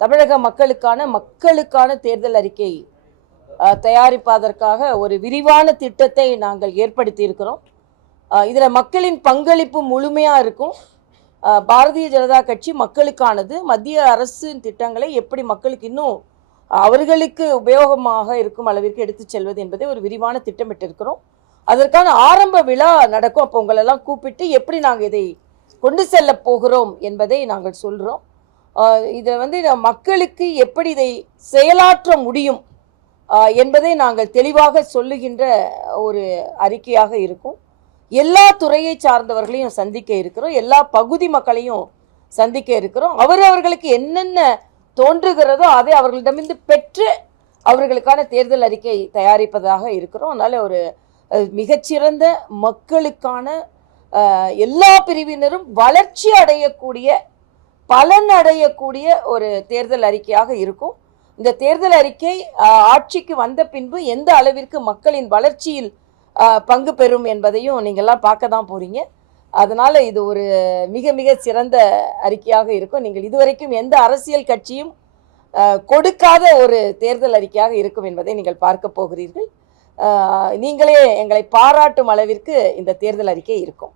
தமிழக மக்களுக்கான தேர்தல் அறிக்கை தயாரிப்பதற்காக ஒரு விரிவான திட்டத்தை நாங்கள் ஏற்படுத்தி இருக்கிறோம். இதில் மக்களின் பங்களிப்பு முழுமையாக இருக்கும். பாரதிய ஜனதா கட்சி மக்களுக்கானது. மத்திய அரசின் திட்டங்களை எப்படி மக்களுக்கு இன்னும் அவர்களுக்கு உபயோகமாக இருக்கும் அளவிற்கு எடுத்து செல்வது என்பதை ஒரு விரிவான திட்டமிட்டிருக்கிறோம். அதற்கான ஆரம்ப விழா நடக்கும். அப்போ உங்களெல்லாம் கூப்பிட்டு எப்படி நாங்கள் இதை கொண்டு செல்ல போகிறோம் என்பதை நாங்கள் சொல்கிறோம். இதை மக்களுக்கு எப்படி இதை செயலாற்ற முடியும் என்பதை நாங்கள் தெளிவாக சொல்லுகின்ற ஒரு அறிக்கையாக இருக்கும். எல்லா துறையை சார்ந்தவர்களையும் சந்திக்க இருக்கிறோம். எல்லா பகுதி மக்களையும் சந்திக்க இருக்கிறோம். அவர்களுக்கு என்னென்ன தோன்றுகிறதோ அதை அவர்களிடமிருந்து பெற்று அவர்களுக்கான தேர்தல் அறிக்கை தயாரிப்பதாக இருக்கிறோம். அதனால் ஒரு மிகச்சிறந்த மக்களுக்கான எல்லா பிரிவினரும் வளர்ச்சி அடையக்கூடிய, பலன் அடையக்கூடிய ஒரு தேர்தல் அறிக்கையாக இருக்கும். இந்த தேர்தல் அறிக்கை ஆட்சிக்கு வந்த பின்பு எந்த அளவிற்கு மக்களின் வளர்ச்சியில் பங்கு பெறும் என்பதையும் நீங்கள்லாம் பார்க்க தான் போகிறீங்க. அதனால் இது ஒரு மிக மிக சிறந்த அறிக்கையாக இருக்கும். நீங்கள் இதுவரைக்கும் எந்த அரசியல் கட்சியும் கொடுக்காத ஒரு தேர்தல் அறிக்கையாக இருக்கும் என்பதை நீங்கள் பார்க்க போகிறீர்கள். நீங்களே எங்களை பாராட்டும் அளவிற்கு இந்த தேர்தல் அறிக்கை இருக்கும்.